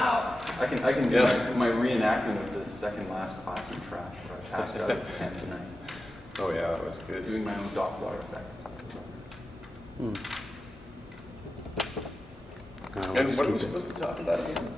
I can do my reenactment of the second last class in trash where I passed out at 10 tonight. Oh yeah, that was good. Doing my own Doppler effect. And what are we supposed to talk about again?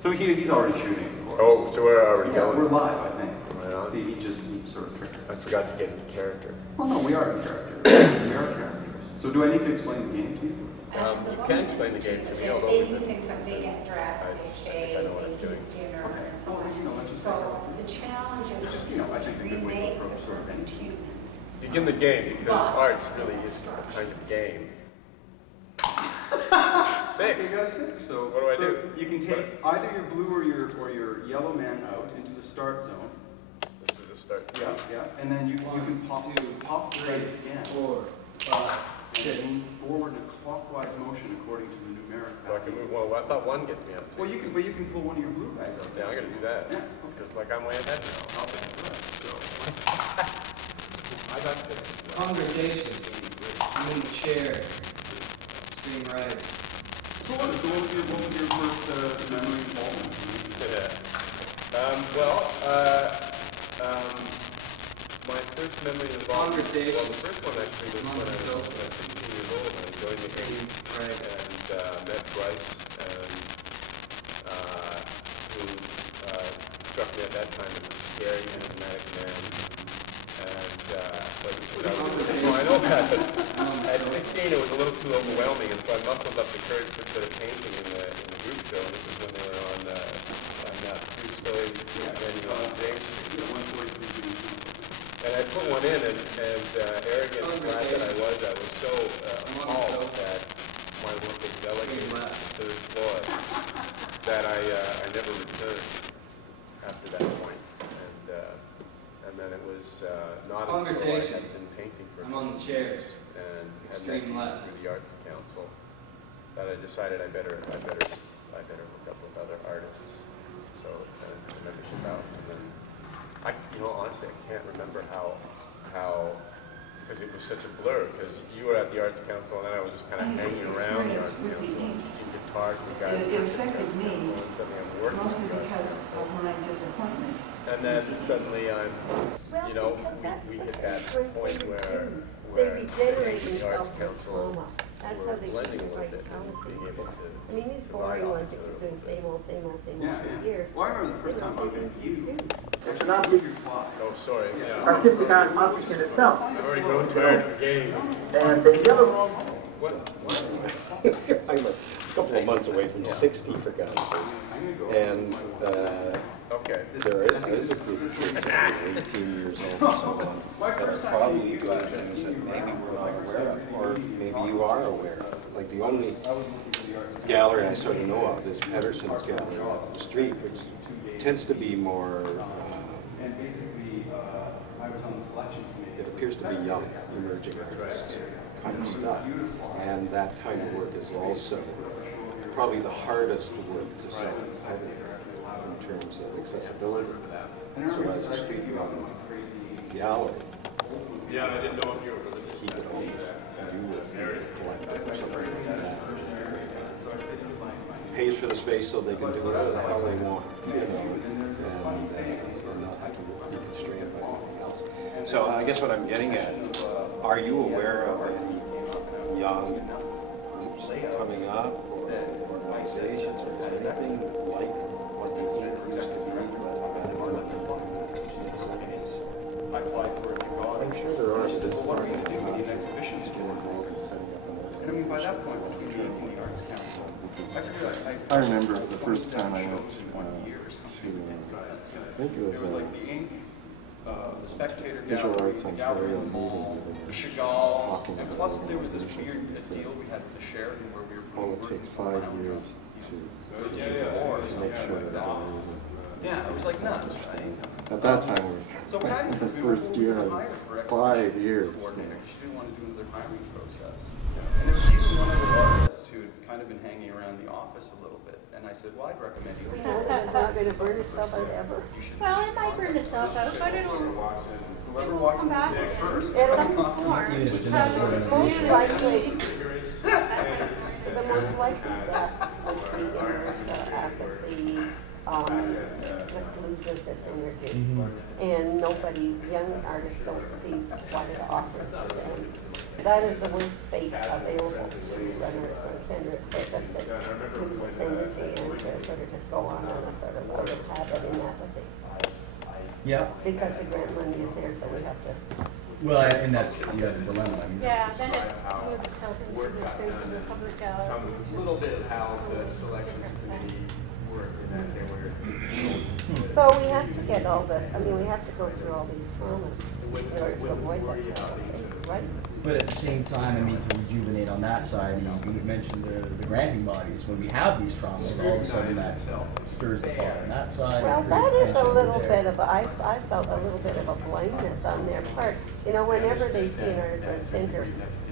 So he's already shooting. Oh, so we're already going? We're live, I think. Right on. See, he sort of tricked us. I forgot to get into character. Well, no, we are in character. We are characters. So do I need to explain the game to you? You can explain the game to me, although They do things like they get dressed, I they think I shave, know what I'm they do doing. dinner, and so on. Let's just So the challenge is It's just, to I think a good way to remake approach sort of any to begin the game, because arts really is a kind of game. 6. You got 6. So what do I do? You can take either your blue or your yellow man out into the start zone. This is the start. Yeah. And then you can pop the dice again. 4, 5, 6. And forward in a clockwise motion according to the numeric. So I can move one. I thought 1 gets me up. Well, you can pull one of your blue guys out. Yeah, I'm gonna do that. Yeah. Because like I'm way ahead now. Okay. So I got 6. Conversation. I'm in the chair. Extreme right. So what was your first memory involvement? My first memory involved. Conversation. Well, the first one actually was when I was 16 years old and I joined the game. Right. And met Bryce, who struck me at that time as a scary, enigmatic man. And I know that, but at 16 it was a little too overwhelming, and so I muscled up the courage to put a painting in the group show. And this was when they were on that 3-story venue on James Street. And I put one in, and arrogant lad that I was so appalled that my work was delegated to the 3rd floor that I never returned after that point. And then it was not until I had been painting for I'm on the chairs. and Extreme left. through the Arts Council that I decided I better hook up with other artists. So I membership out, and then honestly I can't remember how because it was such a blur, because you were at the Arts Council and then I was just kind of hanging around the Arts Council teaching guitar to the guys. It affected me and suddenly I'm working mostly with the because Arts Council. of my disappointment. And then suddenly I'm, we hit that point where they regenerate the Arts themselves in Council coma. That's were how they blending a little write bit and being able to. I mean, these boring ones that keep doing same old for years. Well, I remember the first time I met you. It's not Your fly. Oh, sorry. Yeah. artistic object in itself. I've already grown tired of the game. And the yellow What? I'm a couple of months away from 60, for God's sake. And Okay. there is a group of kids that are 18 years old and so on that are probably doing things that maybe we're not aware of, or maybe you are aware of. Like the only gallery I sort of know of is Pedersen's gallery off the street, which tends to be more, it appears to be young, emerging artists kind of stuff. And that kind of work is also probably the hardest work to sell in public in terms of accessibility. So as a street run gallery, Yeah, I didn't know if you were going to he could always do with collective or something like that. Pays for the space so they can do whatever the hell they want, and not have to be constrained by anything else. So I guess what I'm getting at Are you aware of any young groups coming up or organizations or anything like what the group used to be? I applied for it and got it. I'm sure there are, And she said, but it's well, what are hard we to going to do? We need do. an exhibition Get school. involved in setting up another And I mean, by that point, exhibition. between me and the Arts Council, I figured I remember the first time I went shows in 1 year or something to, ridiculous. I think it was like the Ink, the Spectator Visual Gallery, Arts the Gallery Ontario in the Mall, meeting the where they were Chagall's, talking and about plus there was this organizations weird and they deal said, we had with the Sheraton where we were oh, putting it takes works 5 years to make sure that everything. Yeah, it was like nuts, right? At that time, it was So what I the said, we were first going year to in hire for 5 years. coordinator. She didn't want to do another hiring process. And there was even one other artist who had kind of been hanging around the office a little bit. And I said, well, I'd recommend you. It's not going to burn itself out ever. Well, it might burn itself out, but it'll Whoever walks in the come door back. first. It'll some form. Even if it's an extra Because most you likely, need- the most likely that would be reclusive energy. And nobody, young artists don't see what it offers to them. That is the worst fate available to runners or centers, that loses energy and to sort of just go on a sort of out of habit in that, but Yeah, because the grant money is there, so we have to. well, and that's the other dilemma. I mean, Yeah, then it moves itself into the space of the public gallery. A little bit of how the selection committee worked in that they were. So we have to get all this, I mean, we have to go through all these traumas in order to avoid that kind of thing, right? But at the same time, I mean, to rejuvenate on that side, you mentioned the granting bodies. When we have these traumas, all of a sudden that stirs the pot on that side. Well, it that creates is a tension little there. bit of, I felt a little bit of a blindness on their part. You know, whenever they see an artist center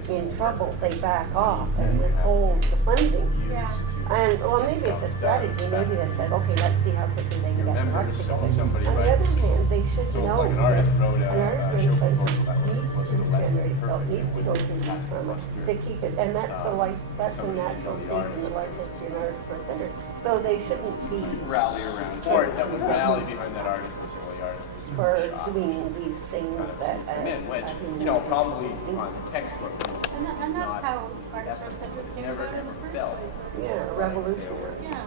in trouble, they back off and withhold the funding. Yeah. And, well, maybe it's a strategy, maybe they said, okay, let's see how quickly they can get the work together. On the other hand, they should know like an that artist wrote an artist show really proposal that needs was to it less than generate itself, perfect? needs to go through these trauma to keep it, and that's the life, that's the natural state in the life history and art for a center. So they shouldn't be Rally around. Or that would rally behind that artist and say, well, the artist was for shot. doing these things that, Come in, which, you know, probably on textbook is And that's how artists and centers came never, about in never the first felt. place. yeah, revolutionary. Yeah.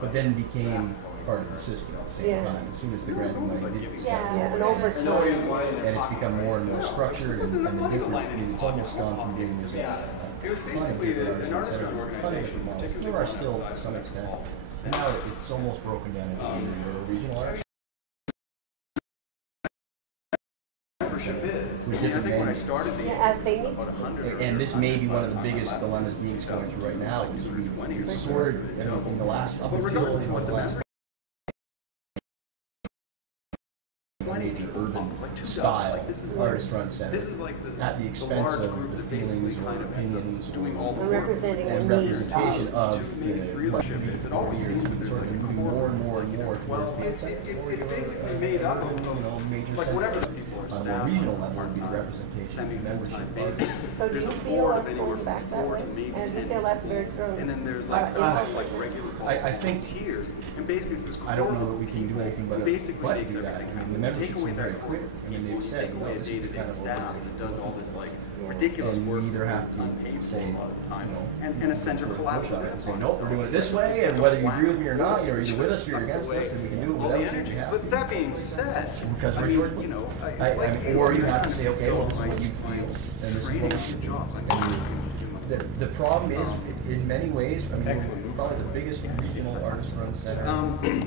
But then became part of the system at the same Yeah. time. As soon as the granting money did get Yeah. Yeah, and over time. and it's become more and more structured, and the difference, I mean, it's almost gone from being there's It was basically an artist group organization, particularly there are still to some extent. Now it's almost broken down into regional arts. membership is. With I different think when I venues. started the Yeah, as they need about 100. And this may be one of the biggest dilemmas the Inc.'s going through right now, is we sort of, you know, in the last, up But until regardless of what the the last major urban style artist-run center, This is like the at the expense large of group the that basically feelings or kind of ends up opinions doing all the And work. representing the and needs representation of. of Maybe three the leadership is. It always seems that there's sort like of a moving more and more and more Well, towards it's basically made up of, you know, major like centers. whatever the people are On a staff, more regional level would be the part-time, representation of semi-full-time membership. basis. So do There's you a feel board us of anywhere going from back that 4 way? to maybe And do you 10 feel that's very strong? And then there's like like regular I think- volunteers, and basically it's this I don't know core that we can do anything but basically makes do that. everything I mean, happen. the membership's Take away been very that clear. I mean, they've said, take no, away a this is day-to-day kind of staff what that does all this like Yeah. ridiculous And work. you either have to on paper say, a lot of the time, you know, and a center collapses push on it and say, it. nope, we're doing it this way, and whether you agree with me or not, you're either with us or you're against us, and we can do it all the without you, energy. you have But to. that being said, Because I we're mean, Jordan. you know, I mean, or you have to say, okay, well, this is what you feel, and this is training what on the jobs. the problem is, in many ways, I mean, we're probably the biggest regional artist-run center.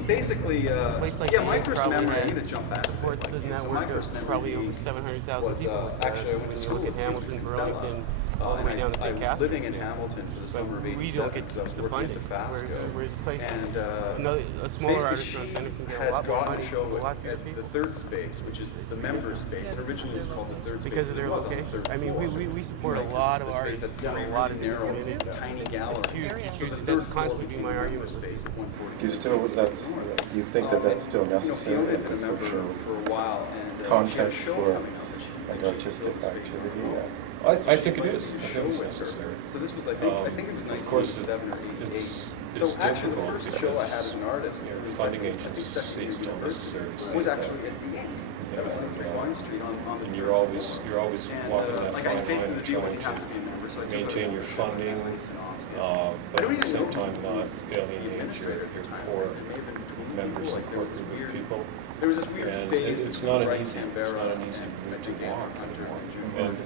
Basically, place like yeah, my that first probably memory, I has need to jump back a bit. supports the So my network first of memory probably over 700,000 was, people. actually, I went to You school look at with Hamilton, Quintin Burlington, Hewlett, all the way down to I St. was Catharines. living in Hamilton for the summer of But we '87 don't get because I was the working funding, at Tabasco. whereas a place, And a smaller basically artist-run she center can get a had lot more gotten money a show from a lot fewer at the people. third space, which is the member space. And originally it was called the third space. Because of their it was on the location. third I mean, floor. we support a Right, lot of the space artists that's in very, a lot really of different narrow, communities. tiny gallery. It's huge, it's So huge. the That's third constantly floor being my became the argument. space at 140. Do you still, do you think that that's still necessary, Fiona like had a been a member social for a while, and she had a context show for coming up that she like mentioned. artistic So activity? I think it is. I Show think it's with her. necessary. So this was, I think it was Of course, 1987 or 88. it's So actually, the difficult first show I had as an artist, funding agencies say it's still necessary to say was that. actually at the end. Wine Street on the. And you're always walking that like fine I line basically of the deal was trying you have to be a member, so I to took maintain your funding, but at the same time not alienate your core members and core group of people. There was this weird And phase. it's not an easy route to walk.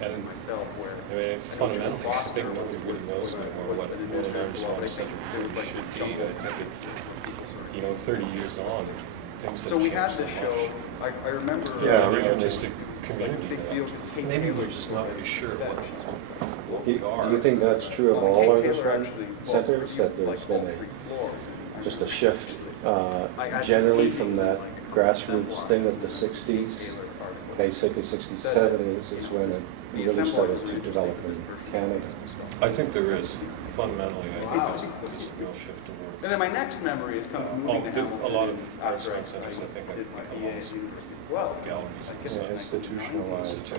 And myself where I mean, fundamentally, I think nobody really knows anymore what an artist on center should be. I think it, 30 years on, things have so we had changed this so show. much. I remember. Yeah, the artistic community. Maybe we're just not really sure what we are. Do you think that's true of all artist centers, that there's been just a shift generally from that grassroots thing of the 60s, basically 60s, 70s is when it really started to develop in Canada? I think there is. Fundamentally, I think there's a real shift towards. And then my next memory is kind of moving to Hamilton. A lot of arts centers, I think, have become almost galleries. Institutionalized.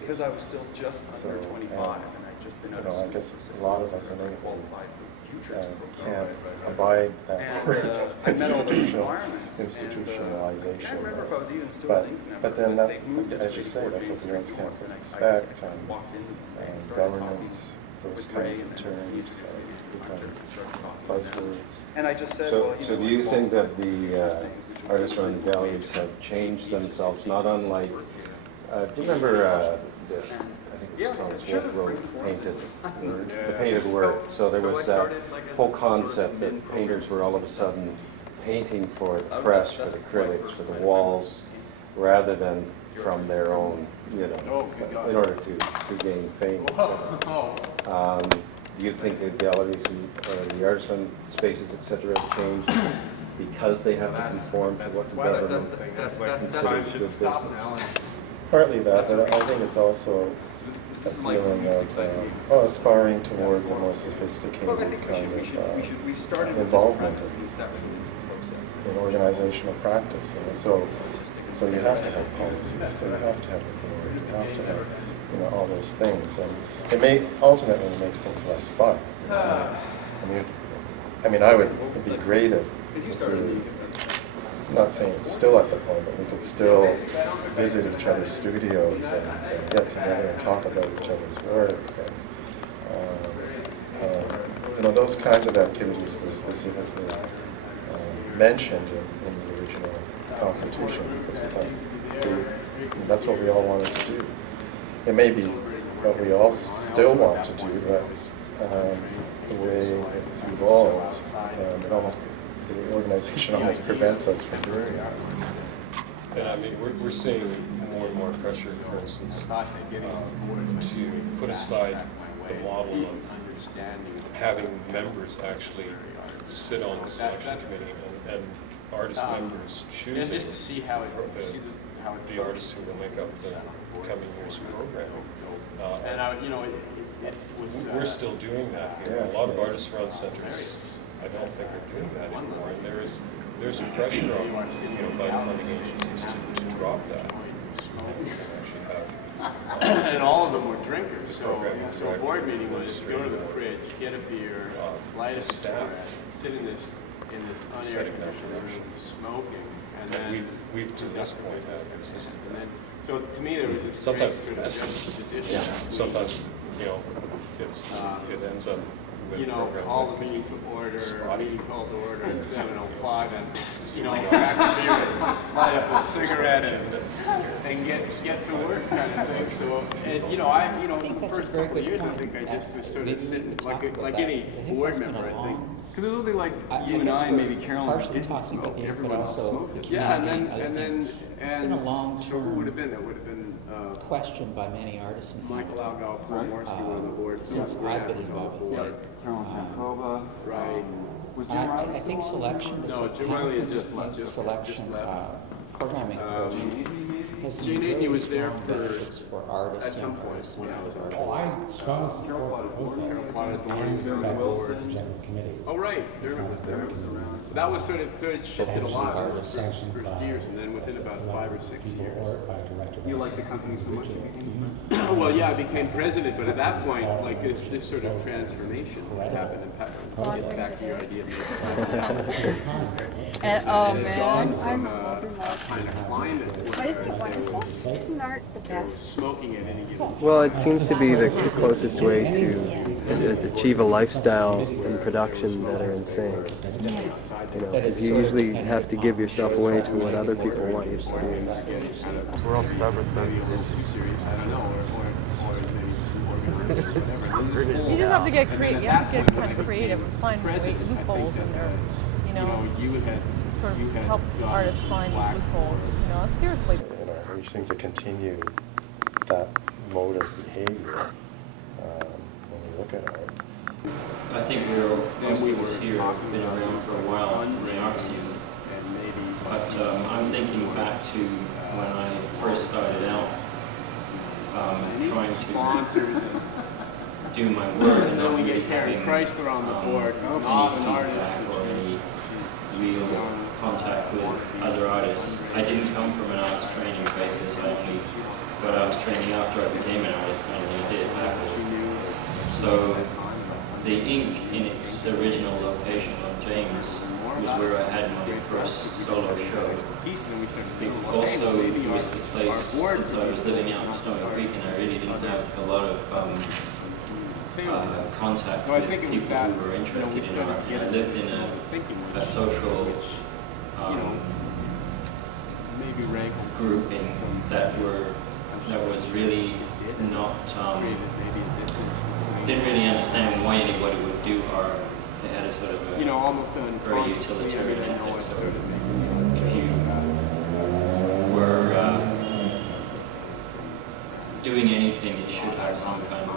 Because I was still just under 25, and I'd just been out of school. I guess a lot of us in England can't abide that word, institutionalization. I can't remember if I was even still but then, as you say, that's what the arts councils expect, and governance, those kinds of terms become buzzwords. And I just said, so do you think that the artist-run galleries have changed themselves, not unlike, do you remember, I think it was Thomas Wolfe wrote Painted Word, the painted word. So there was that whole concept that painters were all of a sudden painting for the press, for the critics, for the walls, rather than from their own, in order to gain fame. Do you think the galleries or the artisan spaces, etc., have changed because they have to conform to what the government considers good business? Partly that, but I think it's also a feeling of aspiring towards a more sophisticated kind of involvement in organizational practice. So you have to have policies, so you have to have a board, you have to have all those things, and it may ultimately makes things less fun. I mean, it'd be great if I'm not saying it's still at the point, but we could still visit each other's studios and get together and talk about each other's work. And, those kinds of activities were specifically mentioned in the original Constitution because we thought that's what we all wanted to do. It may be what we all still want to do, but the way it's evolved, the organization almost prevents us from doing that. And I mean, we're seeing more and more pressure, for instance, to put aside the model of having members actually sit on the selection committee and artist members choosing just to see how the artists who will make up the coming year's program. We're still doing that here. A lot of artist-run centers, I don't think, are doing that anymore. And there's pressure on by funding agencies to drop that. And all of them were drinkers. So a board meeting was go to the fridge, get a beer, light a cigarette, sit in this unair-conditioned room smoking, and then we've to this point existed. So to me, there was this sometimes great it's sort of juxtaposition. Sometimes it ends up with call the meeting to order, meeting called to order at 7:05, and crack a beer, light up a cigarette, and get to work kind of thing. So, and the first couple of years, I think I just was sort of sitting like any board member, I think. Because it was only like you and I, maybe Carolyn, didn't smoke. Everyone else smoked. Yeah, and then so who would have been? That would have been questioned by many artists. Michael Algal, Paul Morsky were on the board. Since I've been involved with it. Carolyn Sankova. Right. Was Jim Riley? I think selection. No, Jim Riley had just left. Selection programming. Gene Aitken was there for artists at some point. Oh, I strongly support the process. Oh, right. Dermot was there. That was sort of shifted a lot in the first years, and then within about 5 or 6 years. You like the company so much? Oh, well, yeah, I became president, but at that point, like this sort of transformation happened in Pat. Let's get back to your idea. Oh man, I'm kind of climate. But isn't it wonderful? Isn't art the best? Smoking at any given Well, it seems to be the closest way to achieve a lifestyle and production that are in sync. Yes. You know, because you usually have to give yourself away to what other people want you to do. We're all stubborn, so too serious. I don't know. You just have to get creative. You have to get kind of creative and find loopholes in there. You know, sort of help artists find these loopholes. You know, seriously. You know, we just need to continue that mode of behavior when we look at art. I think we're all, most of us here have been around for a while in the art scene. But I'm thinking back to when I first started out trying to do my work and not really having Christ around the board. any feedback or any real contact with other artists. I didn't come from an arts training basis. I only got arts training after I became an artist, and I did it backwards. So the ink in its original location on James was where I had my first solo show. Also, it was the place, since I was living out in Stony Creek and I really didn't have a lot of contact with people who were interested in art. And I lived in a social grouping that was really not didn't really understand why anybody would do art. They had a sort of a very utilitarian ethic. So if you were doing anything, it should have some kind of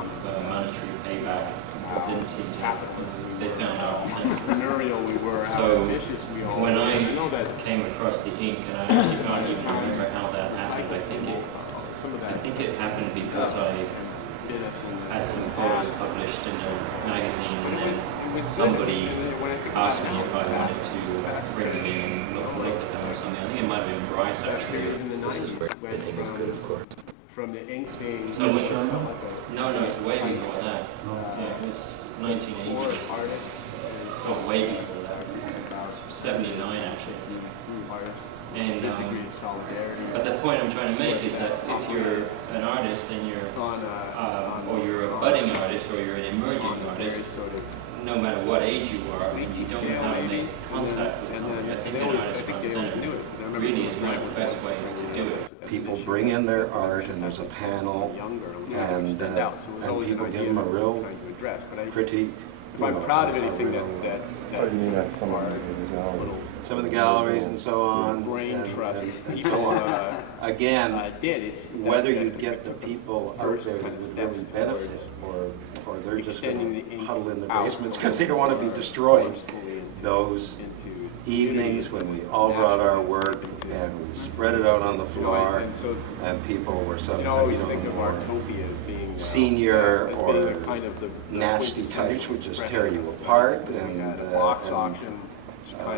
monetary payback. It didn't seem to happen. They found out. So when I came across the ink, and I actually can't even remember how that happened. I think it happened because I had some photos published in a magazine, and then somebody asked me if I wanted to bring them in and look at them or something. I think it might have been Bryce actually. This is where the ink is good, of course. From the ink being... So no, it's way before that. Yeah, it was 1980. Not way before that. 79 actually. And but the point I'm trying to make is that if you're an artist and you're, or you're a budding artist or you're an emerging artist, no matter what age you are, when you don't know how to make contact with something, I think an artist front center really is one of the best ways to do it. People bring in their art and there's a panel and people give them a real critique. If I'm proud of anything that What do you mean at some of some of the galleries and so on, brain trust and so on. Again, whether you get the people out there that would really benefit, or they're just going to huddle in the basements because they don't want to be destroyed. Those evenings when we all brought our work and we spread it out on the floor, and people were sometimes senior or nasty types would just tear you apart, but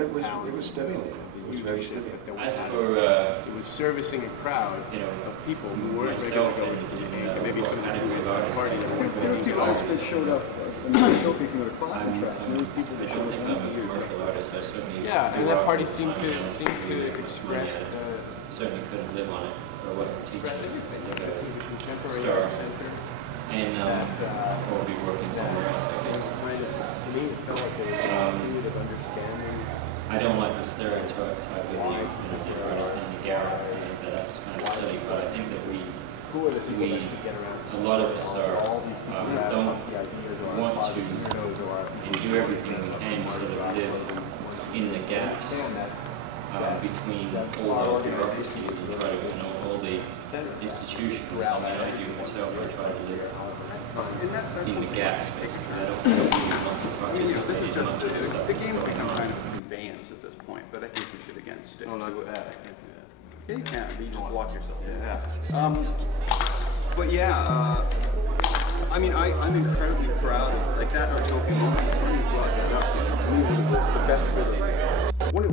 it was stimulating. It was very stimulating. As for it was servicing a crowd, of people who weren't regular goers to the ink, and maybe some category of party that weren't There were people that showed up in the Utopia or class attraction. There were people that showed up. Yeah, and that party seemed to express. Certainly couldn't live on it, or wasn't teaching it. Contemporary Star. art center. And or be working somewhere else, I guess. To me, it felt like a period of understanding. I don't like the stereotype of the artist in the garret. That's kind of silly, but I think that a lot of us don't want to do everything we can to sort of live in the gaps between all the bureaucracies and try to all the institutions. I mean, I do myself. I try to live in the gaps, basically. I don't really want to participate This is just much of the game's become kind of conveyance at this point, but I think we should again stick to it. Yeah, you can. You just block yourself. But yeah, I mean, I'm incredibly proud of that Utopia moment. To me, the best one of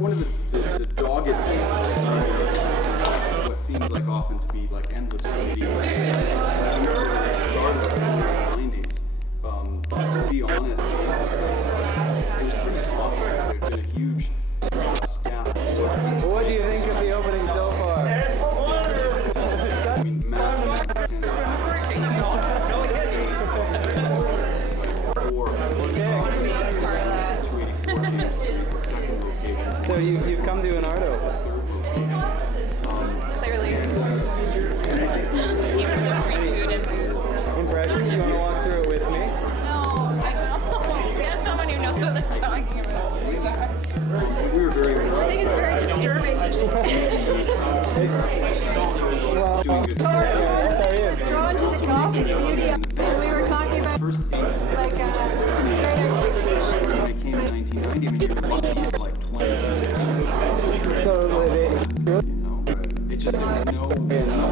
the dogged things about what seems like often to be like endless graffiti. Started in the 90s. To be honest, it was pretty toxic. There'd been a huge scaffold. What do you So you've come to an art open. Clearly. Came from the free food and booze. Impressions? You want to walk through it with me? No, I don't. Get someone who knows what they're talking about to do that. We were very I think it's very disturbing. doing good. Drawn to the Gothic beauty of it. We were talking about First like great expectations. when I came in 1990, I mean, you're lucky for like 20 years. So It just has no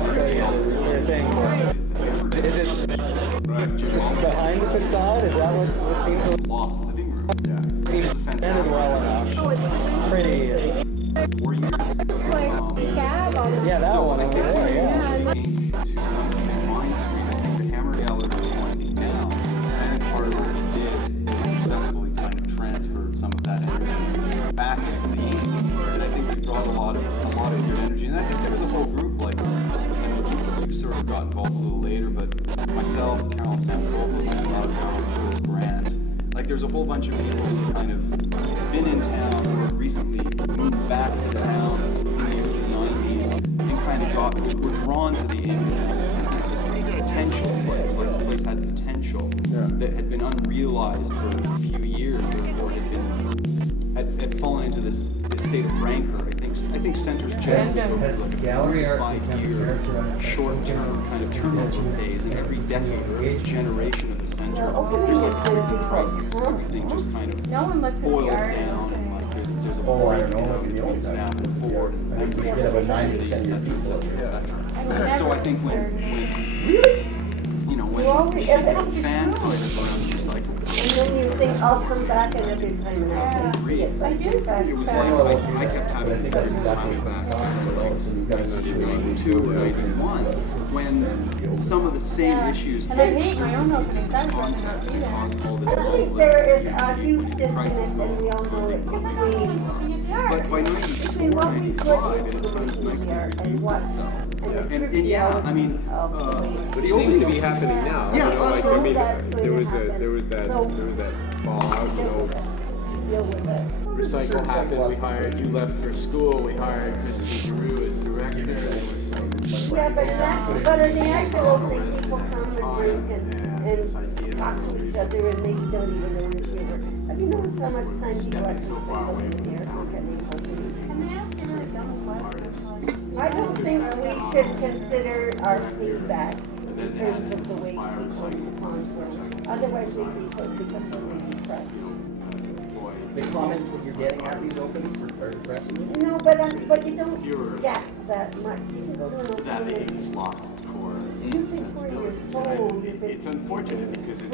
studies it's your thing. Is it behind the facade? Is that what seems a loft living room? seems ended well enough? Oh, it's Pretty. 4 years. It's like scab on it. Yeah, that one over there. Yeah. To Vine Street, I think the Hammer Gallery was winding down, and part of what he did was successfully kind of transferred some of that energy back into the ink. And I think we brought a lot of good energy. And I think there was a whole group, like, I know you sort of got involved a little later, but myself, Carolyn Samkova, Joe Grant, like there's a whole bunch of people who kind of been in town or recently moved back to town in the 90s and kind of were drawn to the images of this potential place, like the place had potential that had been unrealized for a few years or had fallen into this state of rancor. I think centers generally over like a gallery art 5-year short-term kind of turnover phase, and every decade or each generation of the center, there's like kind of a crisis. Everything just kind of boils down, and like there's a break between snap and forward, and You get about 90% of people. so I think when fan kind of recycle. And then you think, I'll come back another time and actually see it. But It was like I kept having flashbacks to like 92 or 91 when some of the same issues came to surface in different contexts and caused all this I think there is a huge disconnect, and we all know it, between But by 94, 95, it had kind of nicely redeemed itself. And yeah, I mean, But it seems to be happening now. Yeah, you know, like, I mean, absolutely. there was that fallout. You know, Recycle happened. We hired. You left for school. We hired Mr. Giroux as director. Yeah, but in the actual opening, people come and drink and talk to each other, and they don't even know each other. Have you noticed how much time people actually spend over here? I don't think we should consider our feedback in terms of the way people respond to it. Otherwise, we become really depressed. The comments that you're getting at these opens are depressing. No, but you don't get that much. You can go to an opening and It's lost its core. you think for your soul. It's unfortunate because it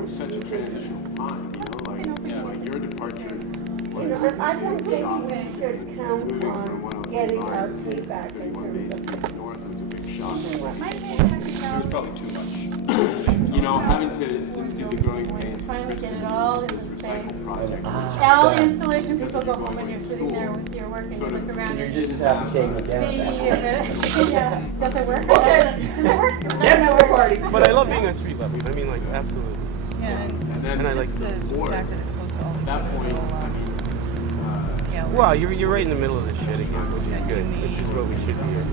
was such a transitional time, you know, like your departure. You know, and I don't think we should count on getting our payback in terms of North was a big shock. there was probably too much. You know, having to do the growing pains. Finally get it all in the space. Project. All the installation people go home and you're sitting there with your work and you look around. So you're just as happy taking it down. See if it, does it work? Does it work? Yes, we're party. But I love being on street level. I mean, like, absolutely. Yeah, And I just like the fact that it's close to all these At that point, little, yeah, Well, you're right in the middle of this shit again, which is good. Which is what we should be in.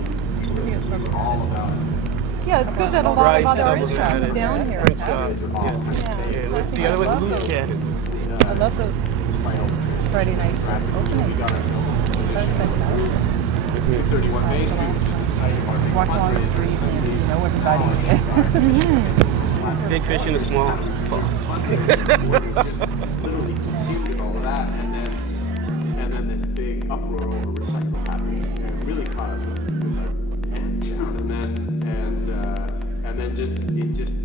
yeah, it's good that a lot of other artists Right, come down here. print It's shop. fantastic. Yeah, with the other one, the loose cannon. I love those Friday night openings. That was fantastic. 31 Main Street was the site of our Walk along the street and you know everybody. Big fish in a small pond. literally consumed and all of that, and then this big uproar over recycle happens, and it really caught us with our pants down, and then it just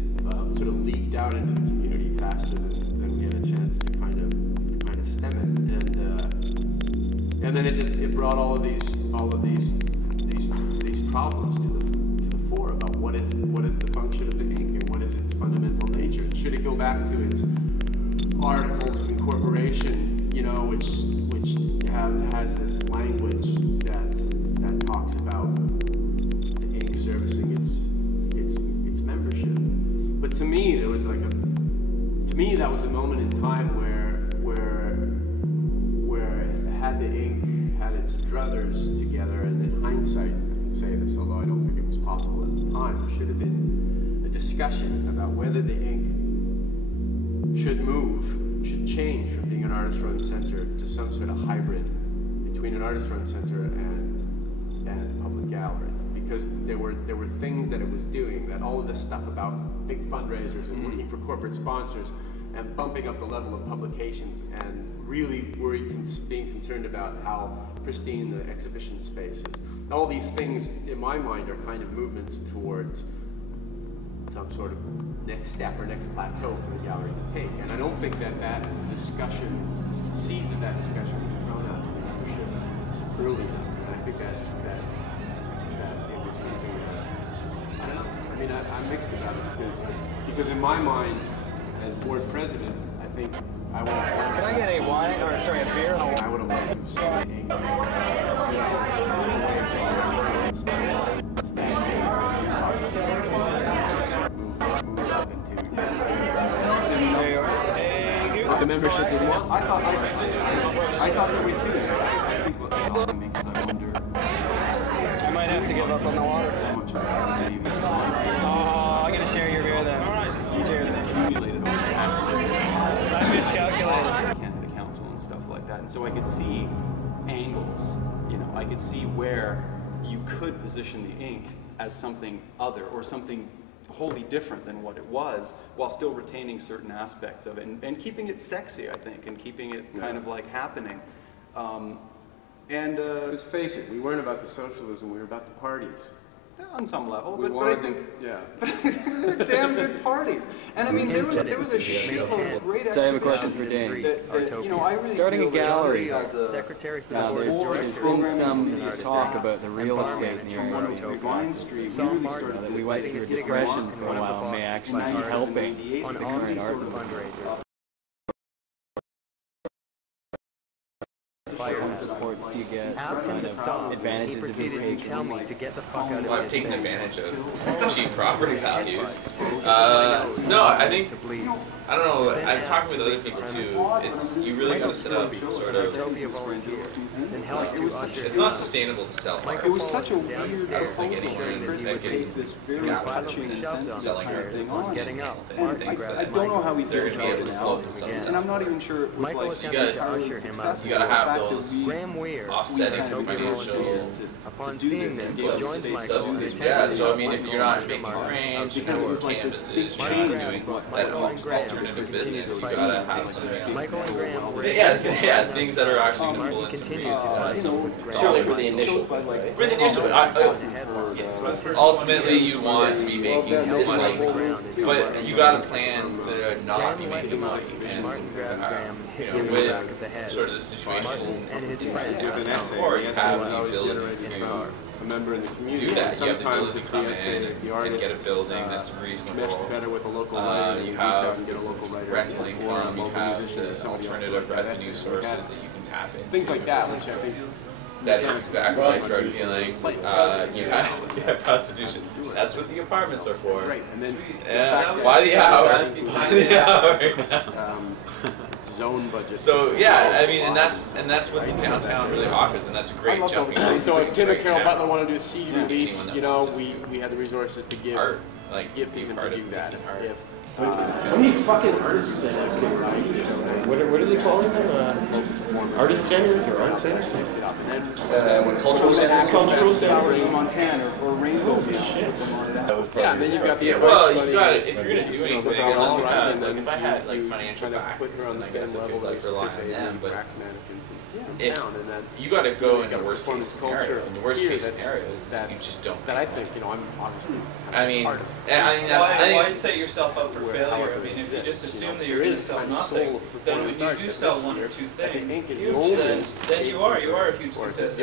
sort of leaked out into the community faster than we had a chance to kind of stem it, and then it brought all of these problems to the fore about what is the function of the ink and what is its fundamental nature. Should it go back to its articles of incorporation, you know, which has this language that talks about the ink servicing its membership. me, that was a moment in time where had the ink had its druthers together, and in hindsight, I can say this, although I don't think it was possible at the time, there should have been a discussion about whether the ink should change from being an artist-run center to some sort of hybrid between an artist-run center and public gallery. Because there were things that it was doing, that all of this stuff about big fundraisers and working for corporate sponsors and bumping up the level of publications and really being concerned about how pristine the exhibition space is. All these things, in my mind, are kind of movements towards some sort of next step or next plateau for the gallery to take. And I don't think that discussion, seeds of that discussion were thrown out to the membership early enough. And I think that it was something that, I don't know, I mean, I'm mixed about it because in my mind, as board president, I think I would have. Can I get a wine, or sorry, a beer? I would have loved to see ink the membership didn't want. I thought that way too. I think what was awesome because I wonder. I might have to give up on the water. Oh, I'm gonna share your beer then. All right. Cheers. Accumulated over time. I miscalculated. The council and stuff like that, and so I could see angles. You know, I could see where you could position the ink as something other or something wholly different than what it was, while still retaining certain aspects of it and keeping it sexy, I think, and keeping it kind of like happening. Let's face it, we weren't about the socialism, we were about the parties. On some level, but I think they were damn good parties. And I mean, there was a shitload of great exhibitions. So I have a question for Dane. That, you know, I really Starting a gallery, as a there's been some talk about the real estate near Vine Street. We really started that we went through a depression for a while, may actually be helping on the current art fundraiser. What kind of supports do you get? What kind of advantages have you taken? Well, I've taken advantage of cheap property values. No, I think, I don't know, I've talked with other people too. You really got to set up sort of, it's not sustainable to sell art. It was such a weird I don't think proposal anyone that gets this very touching and sensitive selling art thing on. and And things I that don't know how he they're feels going to be about able it to now, float themselves and out. I'm not even sure it was like entirely successful. You got to have those we offsetting kind of financial to do this and subsidies. Yeah, so I mean, if you're not making frames, you're not doing canvases, you're not doing that alternative business, you gotta have some, things that are actually going to pull in some real. Certainly for the initial, right? For the initial, ultimately you want to be making money, but you got to plan to not be making money. And with sort of the situation, or you have the ability to a member in the community. Do that. You have the Sometimes ability to come in and get a building that's reasonable. Meshed better with a local writer. You have rental income. You have the alternative revenue sources that you can tap into. Things like that, which I think. That is exactly like drug dealing. You have prostitution. That's what the apartments are for. Right, and then by the hour. By the hour. Zone budget. So yeah, I mean, and that's what the downtown really offers, and that's a great jumping point. So if Tim and Carol Butler want to do a CD release, you know, we had the resources to give art, like give to them to do that. How many fucking artist centers can you write? What are they calling them? Artist centers or art centers? Cultural centers. Cultural centers in Montana or Rainbow shit. Yeah, and then you've got the well, you got it. If you're gonna do anything, unless you have, like, if I had like financial backers, then I guess I could like rely on them. But if you got to go in the worst case scenario, in the worst case scenarios, you just don't. That I think, you know, I'm obviously. I mean, why set yourself up for failure? I mean, if you just assume that you're going to sell nothing, then when you do sell one or two things, then you are a huge success.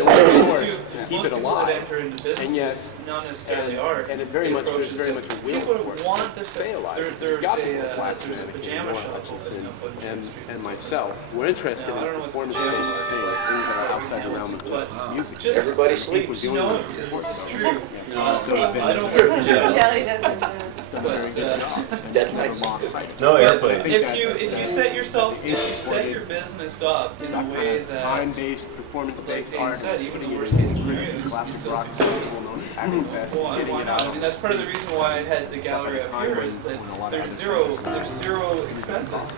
Keep it alive. Enter into businesses, not necessarily art. And it very much there's very much a will people for it. Want this to stay alive. There's a pajama shop and myself. We're interested in performance-based things that are outside the realm of just music. Everybody sleeps. No, this is true. I don't Yeah, he doesn't. But That might be No, But airplane. if you set your business up in a way that, time-based, performance-based like Dane art. said, even in worst case scenarios, you still succeed. Well, and why not? I mean, that's part of the reason why I had the gallery up here is that there's zero expenses.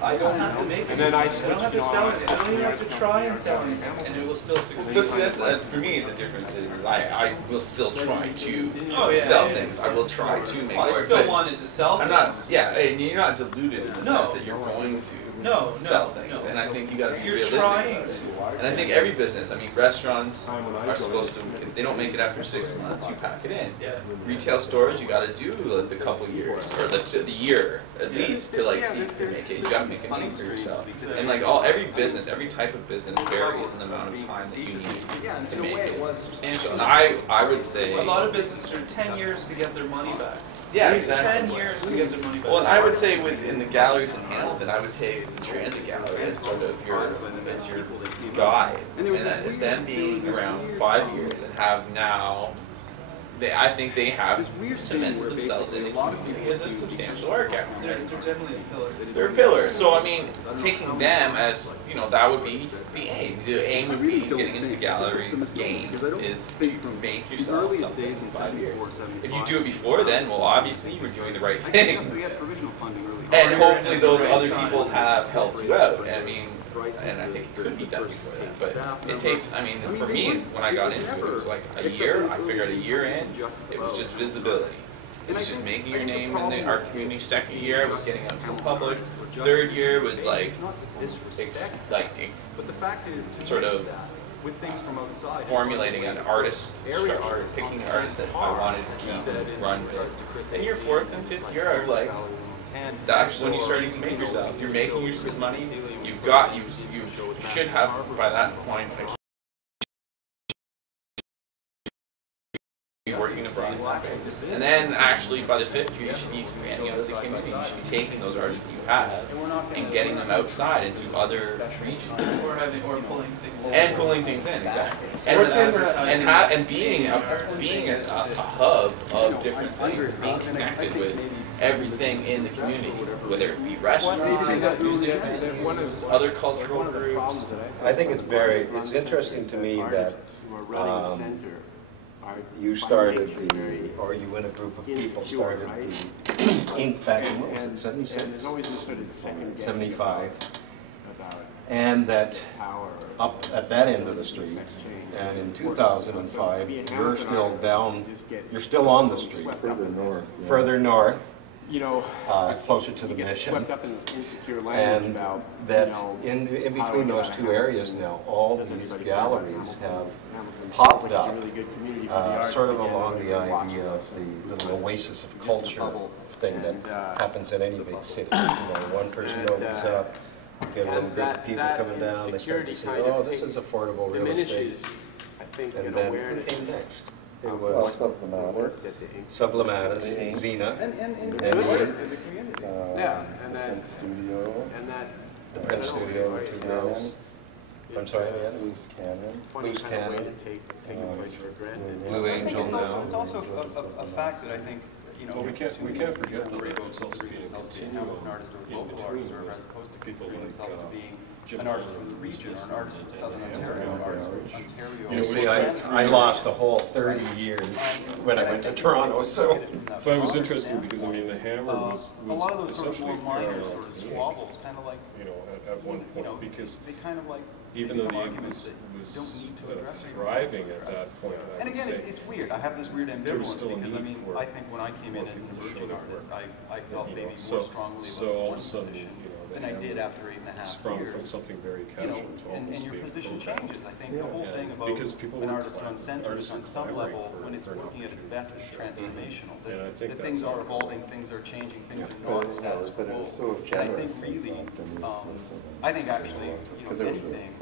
I don't have to make it. I don't have to sell it. I don't even have to try and sell anything, and it will still succeed. But see, that's, for me, the difference is I will still try to sell things. I will try to make I work. still but wanted to sell I'm things. not, and you're not deluded in the sense that you're going to sell things. And I think you got to be realistic about it. And I think every business, I mean, restaurants are supposed to, if they don't make it after 6 months, you pack it in. Retail stores, you got to do like the couple years, or the year at least, to like see if you make it. You got to make a name for yourself. And like every business, every type of business varies in the amount of time that you need to make it substantial. And I would say a lot of businesses are 10 years to get their money back. Yeah, exactly. 10 years to get their money back. Well, and I would say in the galleries in Hamilton, I would take the Transit Gallery as sort of your guide, and them being around 5 years and have now. I think they have cemented themselves in the community as a substantial art gallery. They're definitely a pillar. They're pillars. So I mean, taking them as that would be the aim. The aim would be getting into the gallery game is to make yourself something in 5 years. If you do it before then, well, obviously you're doing the right things, and hopefully those other people have helped you out. And I mean. And I think it could be done before that, but it takes, I mean, for me, when I got into it, it was like a year. I figured a year in, it was just visibility. It was just making your name in the art community. Second year was getting out to the public. Third year was like sort of formulating an artist structure, picking an artist that I wanted to run with. And year fourth and fifth year are like, that's when you're starting to make yourself. You're making your money. You should have by that point working abroad. And then actually by the fifth year you should be expanding out of the community. You should be taking those artists that you have and getting them outside into other regions. Or pulling things in. And pulling things in, exactly. And being a hub of different things, and being connected with everything in the community, whether it be restaurants, museums, other cultural groups. I think it's interesting to me that you started or you and a group of people started the ink back in, what was it, 76? 75. And that up at that end of the street, and in 2005, you're still on the street. Further north. Yeah. Further north. Closer to the mission, and that in between those two areas now, all these galleries have popped up, sort of along the idea of the little oasis of culture thing that happens in any big city. One person opens up, get a little bit of people coming down, they start to see, oh, this is affordable real estate, and then what came next? It was Sublimatis, Xena, and the Prince Studio. The Prince Studio was Cannon. I'm sorry, Loose Cannon. Loose Cannon. Blue Angel now. It's also a fact that I think, well, we can't forget that there's also being themselves to being an artist or a local artist, or as opposed to considering themselves to being an artist from the region, or an artist from Southern Ontario, an artist from Ontario. You see, I lost a whole 30 years when I went to Toronto, so. But it was interesting because, I mean, the Hammer was a lot of those sort of more minor sort of squabbles, kind of like, at one point, because they kind of like, even though the ink was thriving at that point, and again, it's weird. I have this weird ambivalence because I think when I came in as an emerging artist, I felt maybe more strongly about one position than I did after 8.5 years. From something very casual to and your position changes. I think the whole thing about an artist on center is on some level, when it's working at its best, it's transformational. That things are evolving, things are changing, things are not status quo. And I think really, I think actually, anything,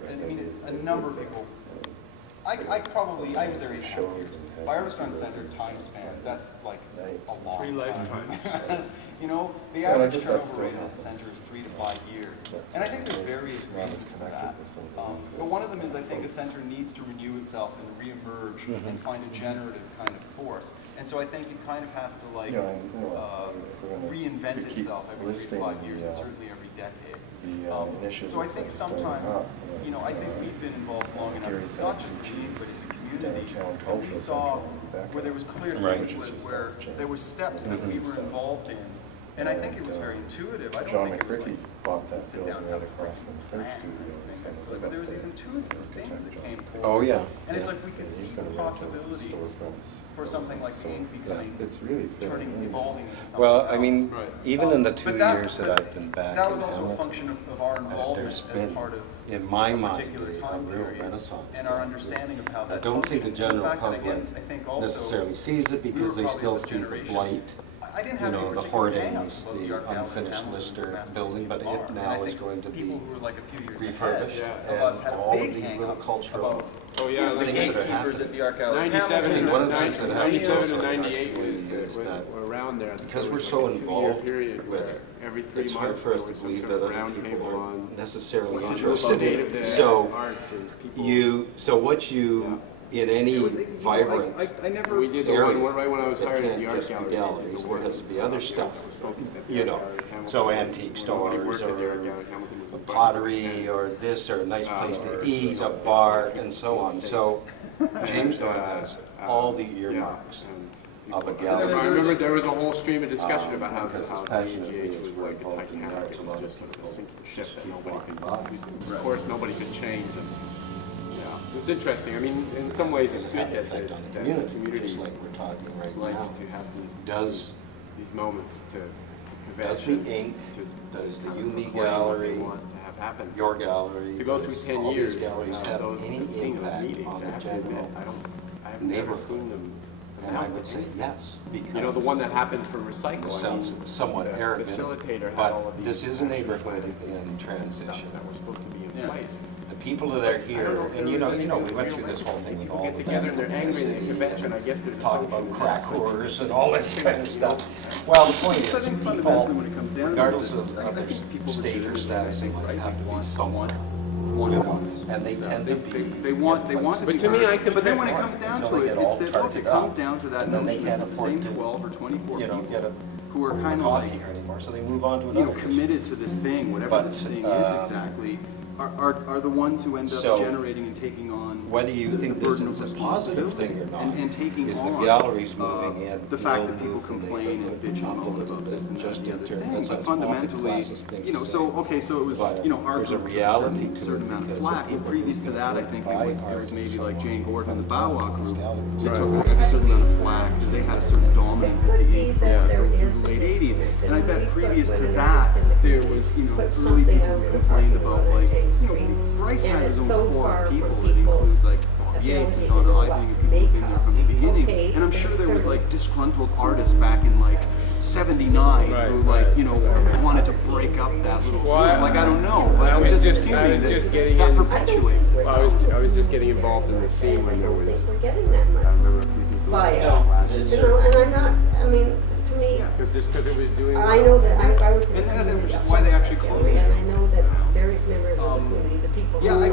I mean, a number of people I was there 8 years. By artist on center time span, that's like a long 3 lifetimes. You know, the average turnover rate at the center is 3 to 5 years. And I think there's various reasons for that. But one of them is I think a center needs to renew itself and re-emerge and find a generative kind of force. And so I think it kind of has to like reinvent itself every 3 to 5 years and certainly every decade. So I think sometimes, you know, I think we've been involved long enough, not just me, but in the community, and we saw where there was clear leaflet, where there were steps that we were involved in, and I think it was very intuitive. I don't John think it was like, bought that building right across from the third studio. but there was these intuitive things that came forward. Oh yeah. And it's like we could see the possibilities for something like the ink becoming, evolving into something Well, I mean, else. even in the 2 years that I've been back, that was also a function of our involvement there's as been, part of in my a mind, particular a time real period renaissance. and our understanding of how that I don't think the functioned. general fact that, public again, I think also necessarily sees it because they still see the blight. I didn't You have know, any the particular hoardings, hang-ups about the the art gallery unfinished and Lister Master building, but Museum it bar. now And I is think going to be people who were like a few years refurbished, ahead of us had a all of big these hang little up cultural about Oh yeah, the gatekeepers at the art gallery. 97 and one of the things that 97 and happens 98 is that were around there. because we're so involved period with where it, every 3 it's hard months for us there was to some believe sort that of other round people table are on necessarily what interested state in of it. the So arts and people. what you in any vibrant We did the area, one right when I was it hired at can't the art just be gallery. galleries. There has to be other stuff, you know. So antique stores or pottery or this or a nice place to eat, a bar, and so on. So Jamestown has all the earmarks of a gallery. I remember there was a whole stream of discussion about how AGH was like a Titanic. It was just a sinking ship that nobody could, of course, nobody could change. And, yeah, it's interesting. I mean, in some ways, it's good that the community like we're talking right likes now. to have Does these moments to does the ink, does the Uni Gallery, your gallery, to go through 10 all years these galleries have those any seeing those impact meetings? on I the have to admit, general I have never neighborhood? seen them. And I would say yes, because You know, the one that happened for Recycle, it sounds somewhat the arrogant, facilitator had all but of these this is a neighborhood in transition. that were supposed to be in place. The people that are here, and you know, we went through this whole thing with all Get the together and they're angry at the convention. I guess there's talk about crack whores and all this kind of stuff. Well, the point is, people, regardless of their state or status in life, have to be someone. You know, and they tend to be. They want to But be to me, heard. But then when it comes down to it, it's that, look, it comes down to that and then they notion can't of the afford same to, 12 or 24 you know, people get a who are kind of like, coffee here anymore, so they move on to you another. know, committed to this thing, whatever this thing is exactly, are the ones who end up So, generating and taking on whether you the think this burden is of a positive thing or responsibility not, and taking is on the galleries moving in. the fact will that people move the complain and bitch and moan about this and just that in and the other terms, thing. that's But an fundamentally, awfully classist thing you know, to so say. okay, so it was, But you know, our there's a group took reality to certain it amount of because flack. the people Previous who to can that, I afford think to it buy was art maybe from like Jane all Gordon and the over Bow Wow these group. galleries. They took a certain amount of flack because they had a certain dominance at the age through the late 80s. And I bet previous to that, there was, you know, early people who complained about like, you know, Bryce has his own core of people that includes like Yates and Donna Iving and people who've been there from the beginning. And I'm sure there was like disgruntled artists back in like 79 who like, you know, wanted to break up that little group. Like, I don't know. But I was just assuming that perpetuates this. Well, I was just getting involved in the scene when there was. We're getting that much. I remember a few people. By it. You know, and I'm not, I mean, to me, Because it was doing. I know that I was in the And community, which is why they actually closed it. and I know that various members of the community, the people who are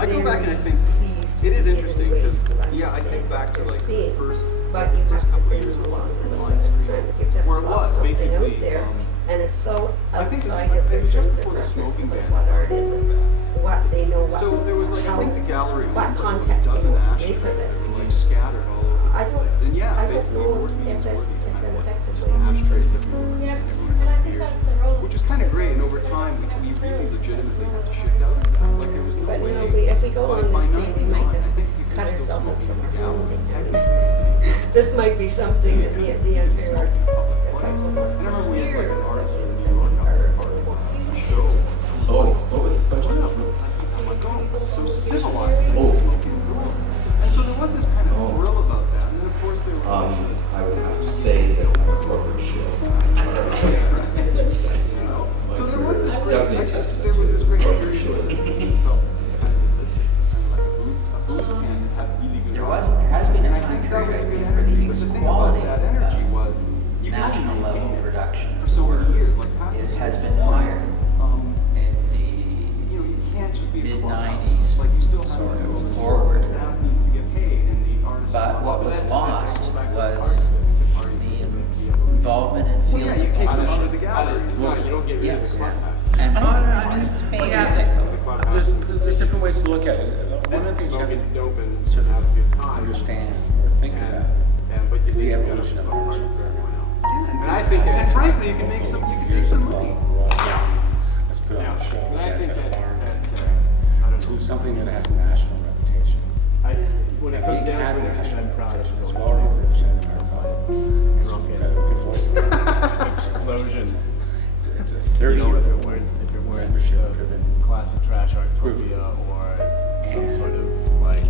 I go back and I very think pleased it is with interesting the way because, it's run. yeah, I think back to like the first But you have couple to of years of along Live the Line line, Street, you just where it plop was something basically, out there, and it's so I think this outside of it was just the before the smoking ban. what art is and what they know what. So there was like, I think the gallery what owned like context a dozen they ashtrays make of it. that were like scattered all over I the don't- place. And yeah, I don't basically know board meetings if were these it's kind of like effectively ashtrays everywhere. Yeah, And everyone and I had think beer. that's the role. Which was kind of great, and over time we really legitimately had to shift out of that. Like there was no But way. you know, if we go on by and see, we 99, might I think you just could cut still ourselves smoke up in the from gallery. something. Technically, This might be something that the answer are. place. And I remember we had like an artist from New York as part of the show. Oh, what was the question? I'm like, oh, so civilized. Smoking doors. And so there was this kind of thrill about that. And then of course there was I would have to say that I'm a corporate shill. So there was this great, Definitely there was this great period where people felt kind of this, kind of like a booze notion of ownership. And I think, and frankly, you can make some money. Let's put on a show. And I think that do something that has a national reputation. when it It comes down has to a it, national I'm proud of reputation. it. It's well represented in our film. It's got a good voice. Explosion. It's a You 30 know, if it weren't membership-driven classic trash art trivia or some sort of like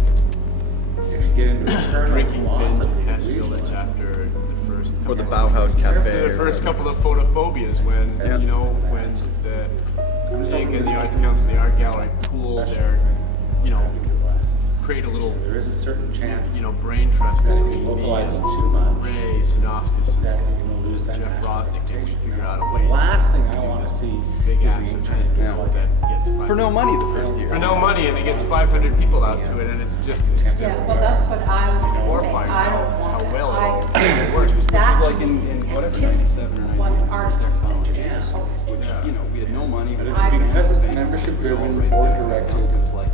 if you get into drinking binge in Hessville that's after the first Or the Bauhaus Cafe. the first couple of photophobias when you know when the Inc. and the Arts Council and the Art Gallery pool their create a little there is a certain chance brain trust that if between you me localize it and too much, Ray Sinofsky that you're going to lose that Jeff national Rosnick to reputation. figure out a The way. last thing I want to see Big is ass the of internet that gets For no money the first year. for no money, and it gets 500 people out to it, and it's just Yeah, well, that's what I was going to say. horrifying I don't want how that. well I- it works. That like in whatever, 97 or 98. what artists introduced. Which, we had no money. But I- because it's membership-driven, board-directed, It was like,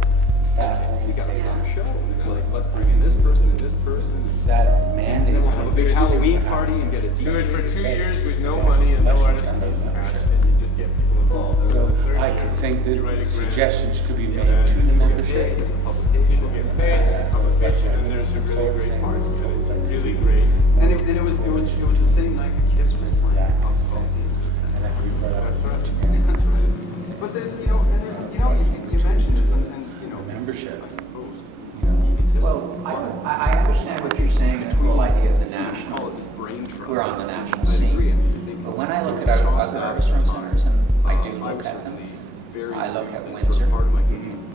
staff we got to put on a show. And it's like, let's bring in this person and this person. that And mandate. then we'll have a big Halloween party and get a Do it DJ. for 2 years with no money and no artist fees attached, and you just get people involved. So I could think that suggestions could be made to the membership. There's a publication. Get paid, it's publication, and there's some really great parts of it. It's really great. And it was the same night that Kiss was playing. And that could be brought up. That's right. That's right. But there's, and there's, you mentioned this, and Membership. I suppose. Well, I understand what you're saying, the whole idea of the national, Brain trust. we're on the national scene. But when I look at other artist run centers, and I do look at them, I look at Windsor,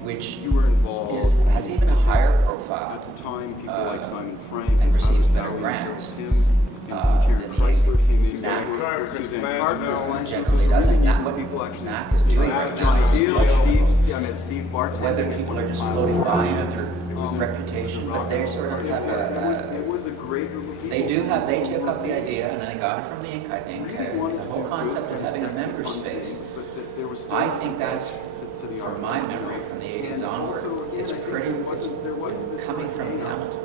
which You were involved. has even a higher profile At the time, people like Simon Frank and receives I was better very grants. Him, Karen than Chrysler came in. Knack. Suzanne Parker was one. Generally doesn't. Knack, what People actually. Knack is doing right Johnny now. Deal, Steve Barton. Whether people are just floating by on their reputation, but they sort of have It was a great group of people. they took up the idea, and I got it from the Inc., I think, the whole concept of having a member space. I think that's, from my memory, from the 80s onward, it's coming from Hamilton.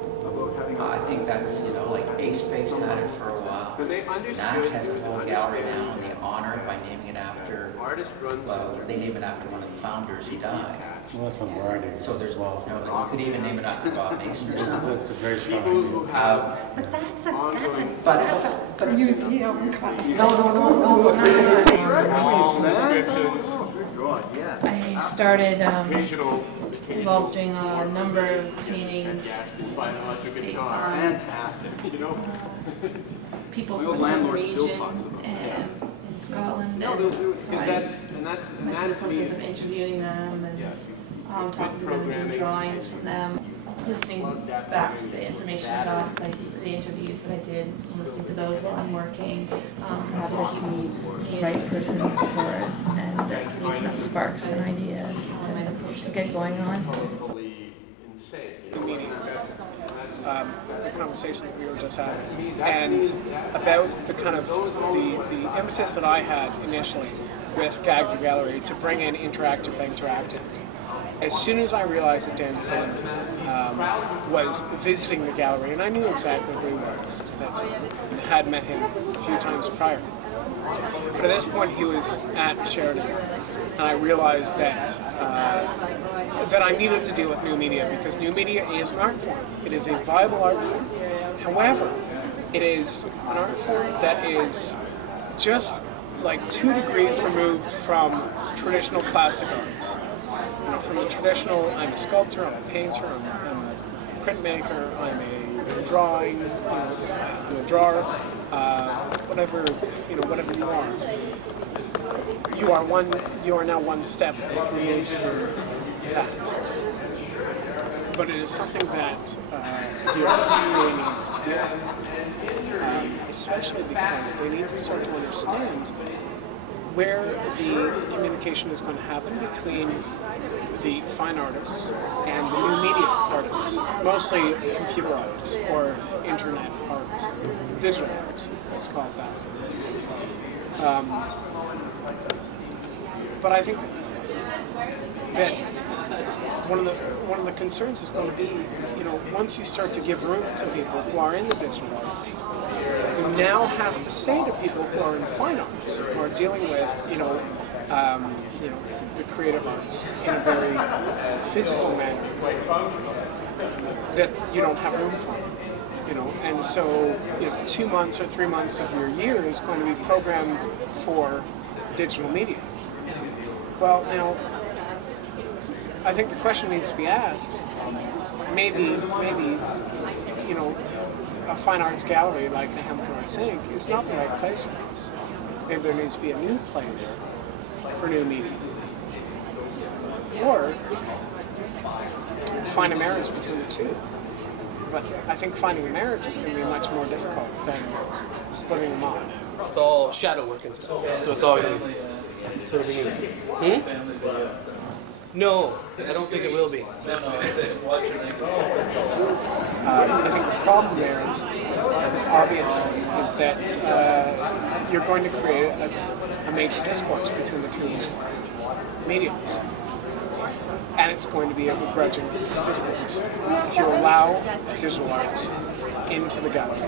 I think that's, like A-Space had it for a while. But they Knack understood has there was a an whole gallery understanding. now, and they honor it by naming it after, Artist runs they name it after one of the founders, he died. Well, that's one variety. So there's, you could even name it after Bob Mason or something. That's a very strong. People who have But that's But a museum kind of. no. descriptions, I started occasional involved doing a number of paintings by an electric based guitar. on Fantastic. people My from old a certain landlord still region talks about and in Scotland. No, And there was- so Because I that's went through the process of interviewing them and talking to them, doing drawings from them, listening back to the information about us, like the interviews that I did, listening to those while I'm working, perhaps I see the right person for it, and give me some sparks and idea to get going on. Fully insane. The conversation that we were just having, and about the kind of the impetus that I had initially with Gag the Gallery to bring in interactive. As soon as I realized that Dan Sim was visiting the gallery, and I knew exactly who he was at that time, and had met him a few times prior. But at this point, he was at Sheridan, and I realized that that I needed to deal with new media, because new media is an art form. It is a viable art form. However, it is an art form that is just like 2 degrees removed from traditional plastic arts. From the traditional, I'm a sculptor, I'm a painter, I'm a printmaker, I'm a drawing, I'm a drawer, whatever you are. You are now one step removed from that. But it is something that the artist really needs to do, especially because they need to start to understand where the communication is going to happen between the fine artists and the new media artists, mostly computer artists or internet artists, digital artists, let's call it that. But I think that one of the concerns is going to be, you know, once you start to give room to people who are in the digital arts, you now have to say to people who are in fine arts, who are dealing with, you know, the creative arts in a very physical manner, that you don't have room for them. You know, and so, you know, 2 months or 3 months of your year is going to be programmed for digital media. Well, now, I think the question needs to be asked, maybe, you know, a fine arts gallery like the Hamilton Arts Inc. is not the right place for this. Maybe there needs to be a new place for new media. Or find a marriage between the two. But I think finding a marriage is going to be much more difficult than splitting them up. It's all shadow work and stuff, so it's all going to be sort of No, I don't think it will be. I think the problem there is, obviously, is that you're going to create a major discourse between the two mediums. And it's going to be a begrudging discourse if you allow digital arts into the gallery.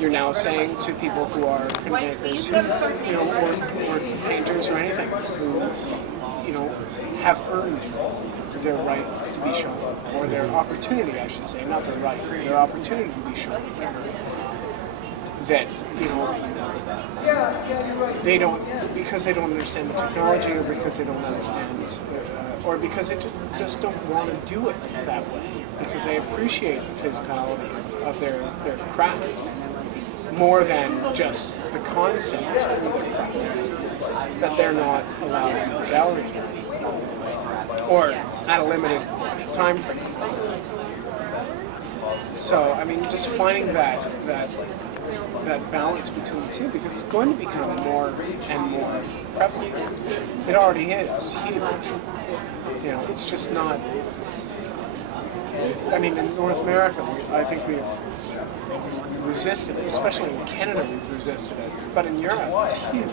You're now saying to people who are filmmakers, who, you know, or painters or anything, who, you know, have earned their right to be shown, or their opportunity, I should say, not their right, their opportunity to be shown, that, you know, they don't, because they don't understand the technology, or because they don't understand, or because they just don't want to do it that way, because they appreciate the physicality of their craft more than just the concept of their craft, that they're not allowed in the gallery, or at a limited time frame. So, I mean, just finding that balance between the two, because it's going to become more and more prevalent. It already is huge. You know, it's just not. I mean, in North America, I think we've resisted it, especially in Canada, we've resisted it. But in Europe, it's huge.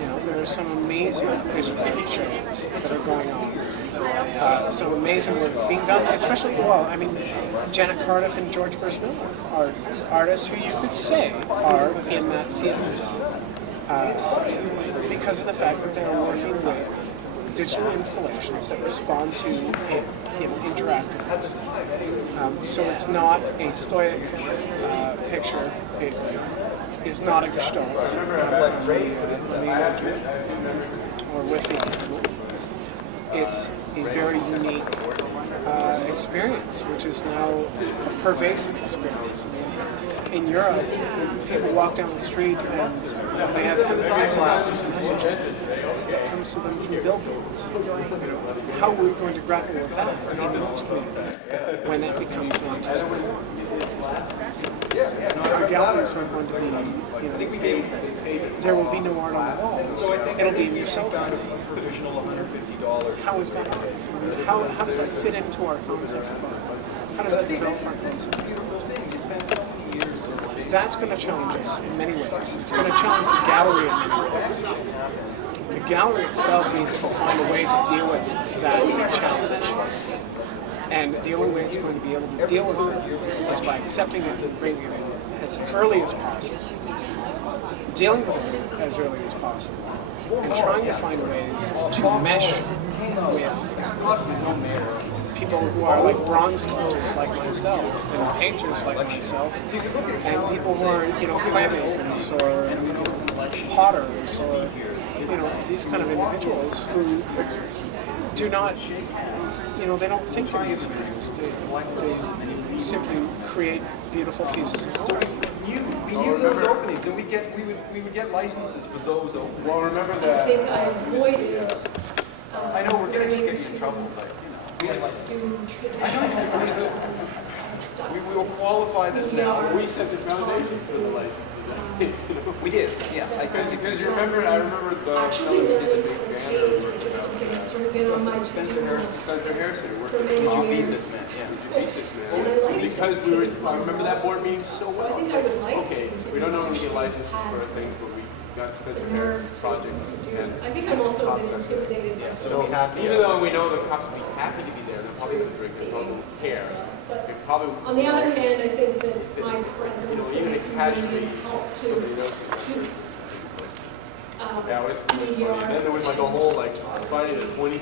You know, there are some amazing digital shows that are going on. Some amazing work being done, especially, well, I mean, Janet Cardiff and George Burns-Miller are artists who you could say are in that field because of the fact that they're working with digital installations that respond to, you know, interactiveness. So it's not a stoic picture. It is not a gestalt or with the. It's a very unique experience, which is now a pervasive experience. In Europe, people walk down the street and they have class messaging that comes to them from billboards. You know, how are we going to grapple with that in the arts community when it becomes not just our galleries are going to be, you know, there will be no art on the walls. It'll be yourself. How is that? How does that fit into our concept of art? How does that develop our concept? That's going to challenge us in many ways. It's going to challenge the gallery in many ways. The gallery itself needs to find a way to deal with that challenge. And the only way it's going to be able to deal with it is by accepting it and bringing it in as early as possible, dealing with it as early as possible, and trying to find ways to mesh with people who are like bronze sculptors like myself, and painters like myself, and people who are, you know, playmakers or, you know, potters or, you know, these kind of individuals who do not, you know, they don't think in these terms. They simply create beautiful pieces of art. We knew those openings, and we would get licenses for those openings. Well, remember that. I think I avoided. I know we're gonna just get you in trouble, but we have licenses. I know we will qualify this now. We set the foundation for the licenses. We did, yeah. Because you remember, I remember the fellow who did the big banner. Spencer Harrison worked with me. You beat this man, yeah. You beat this man. Because we were, I remember that board meeting so well. Okay, so we don't normally get licenses for things, but we got Spencer Harris's project. And I think I'm also a bit intimidated by so even though we know the cops would be happy to be there, they're probably going to drink, they probably won't care. They probably, on the other hand, I think that my presence even in a the casual community has helped to shoot. That was funny. Then there was like a whole like finding the $25 and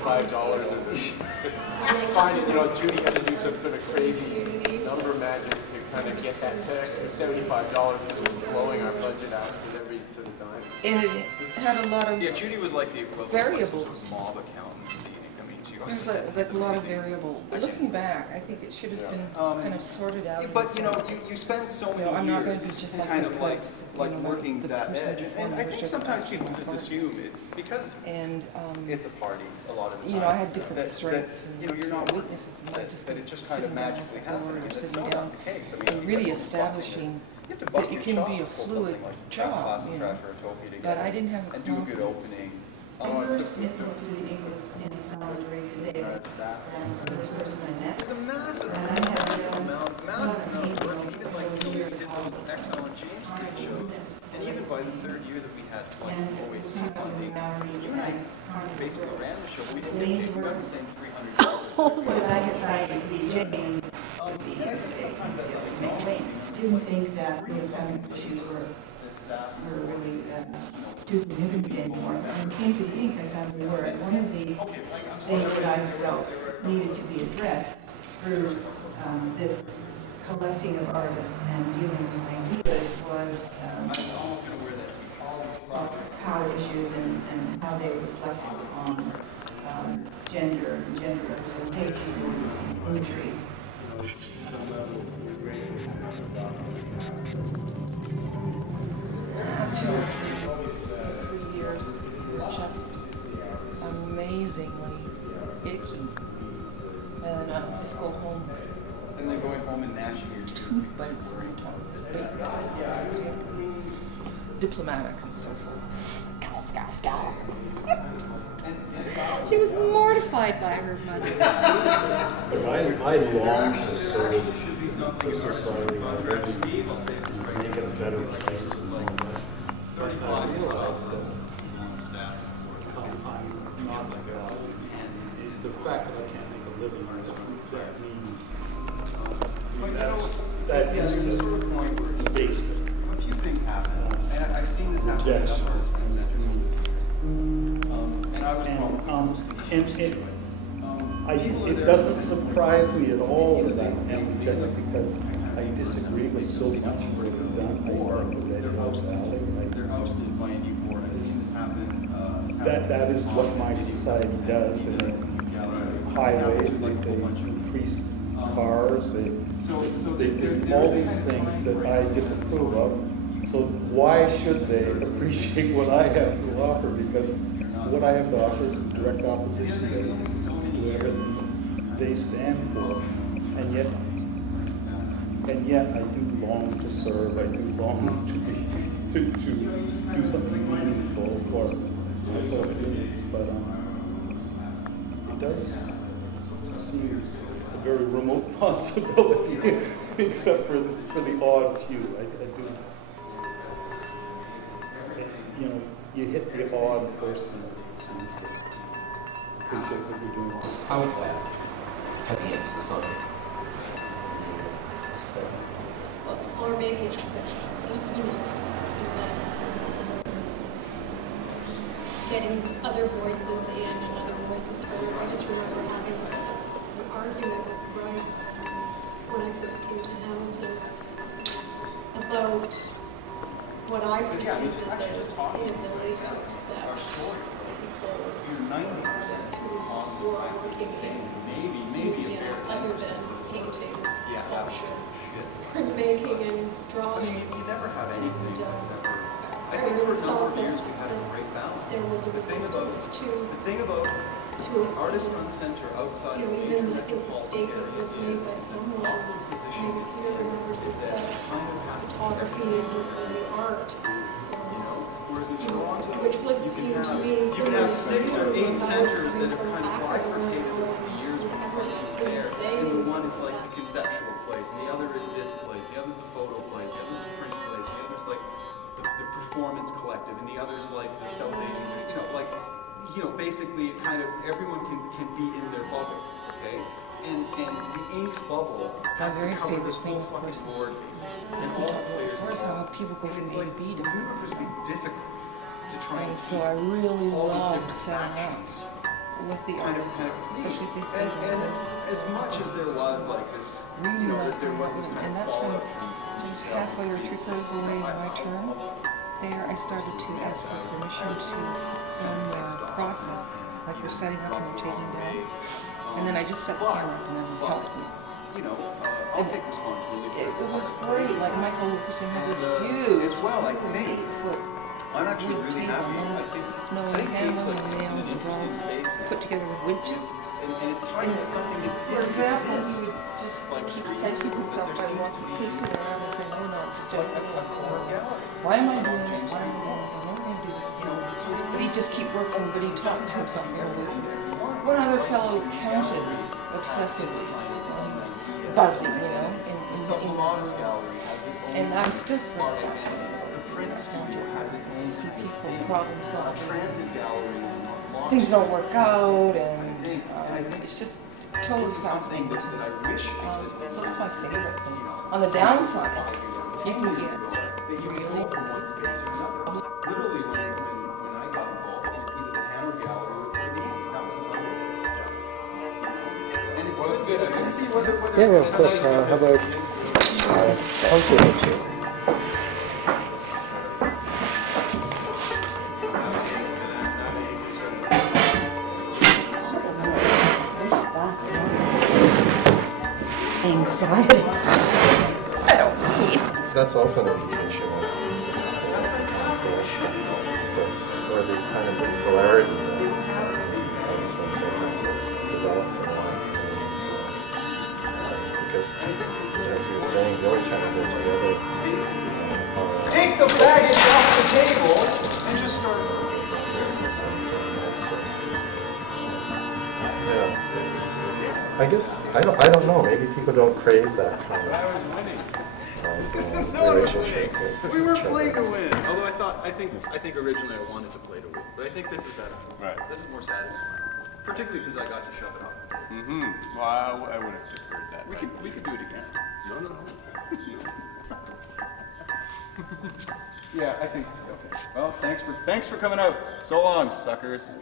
finding, you know, Judy had to do some sort of crazy number magic to kind of get that extra $75 because it was blowing our budget out with every sort of dime. And it had a lot of Judy was like the equivalent variables. of a mob accountant at the beginning. I mean, she There's like a lot of variable. Looking back, I think it should have been kind of sorted out. But you know, you spend so many I'm not going to years be just kind of like you know, working that edge, and I think sometimes people just just assume it's because it's a party a lot of the time. You know, I had different strengths you know, you're not weaknesses, and that it just kind of magically happened. You're That's sitting so down not the case. I mean, and really establishing that you can be a fluid job, you know. But I didn't have a and do a good opening. I first went to the English in the Solitary Museum, and the person I met. There's a massive amount of work, and even like Julia did those excellent James Street shows, and even by the third year that we had like OAC funding, you and I basically ran the show, but we didn't get paid. We got the same $300. Because I had signed DJ and didn't think that the feminist issues were really too significant anymore. But when it came to the ink, I found we were. One of the things that I felt needed to be addressed through this collecting of artists and dealing with ideas was power issues and how they reflected on gender and gender representation in imagery. 2 or 3 years, just amazingly icky, and just go home. And then going home and gnashing your tooth bites every time. Diplomatic and so forth. She was mortified by her mother. I long to serve the society, make it a better place and all that. But I realize that I'm not the fact that I can't make a living on this, that means that is the sort of point where he based it. A few things happen, and I've seen this happen in a number of centers. And I was it doesn't surprise me at all that I am rejected because I disagree with so much of what is done. They're ousted by any war. I've seen this happen. That is what my society does. Highways, they increase cars, they do all these things that I disapprove of. So why should they appreciate what I have to offer? Because what I have to offer is direct opposition to whatever they stand for. And yet I do long to serve, I do long to do something meaningful for communities, but it does seem a very remote possibility, except for the odd few. I do. You know, you hit the odd person that seems to appreciate what you're doing. Discount that heavy emphasis on Or maybe it's the easiness, getting other voices in and other voices heard. I just remember having an argument with Bryce when I first came to Hamilton about what I perceived as an inability to accept people who are working in media other than painting, sculpture, printmaking, and drawing. I mean, you never have anything that's ever. I think for a number of years we had a great balance. There was a resistance the thing about artist-run center outside of major even I think the statement was made by someone, maybe Peter remembers this, that photography isn't really art. Whereas in Toronto, which was you can have 6 or 8 centers that have kind of bifurcated over the years when the was there. And the one is like the conceptual place, and the other is this place, the other is the photo place, the other is the print place, the other is like the performance collection collective, and the other's like the South Asian, basically kind of everyone can be in their bubble, okay? And the Inks bubble has to cover this whole fucking board, basically. And all the players First, how people go from A to B to ludicrously difficult to try and and so I really love setting up with the artists, especially if they stay and as much as there was like this, that there was this kind and of that's when fallout from sort of halfway or 3/4 of the way in my term, there I started to ask for permission to film the process, like we're setting up and we're taking down, and then I just set the camera up and then it helped me. I'll take responsibility. It was great. Like Michael Wilkerson had this huge, as well, like me. 8-foot I'm actually wood really table, happy. no handle, no nails, it was all put together with winches. And it's tied to something that For didn't example, exist. he would just keep citing himself by walking, pacing around and saying, "Oh no, it's still. Why am I doing this? Why am I doing this? I don't need to do this." But he'd just keep working, but he talked to himself, One other fellow counted obsessively while he was buzzing, in the modest gallery. And I'm still very fascinated. To see people problem solve. Things don't work out, and it's just totally fascinating. So that's my favorite thing. On the downside, you can get really. Literally, when I got involved, it was either the Hammer Gallery or the Ink. That was the and it's good to see whether yeah, well, plus, how about punctuation? Anxiety. I don't need. That's also an indication of starts, or the kind of insularity that artists when sometimes develop themselves. Because, as we were saying, the only time we get together take the baggage off the table and just start. Yeah. I guess I don't know. Maybe people don't crave that kind of relationship. We were playing to win. Although I think originally I wanted to play to win, but I think this is better. Right. This is more satisfying, particularly because I got to shove it up. Mm-hmm. Well, I would have deferred that. We could do it again. No. Yeah, I think. Okay. Well, thanks for coming out. So long, suckers.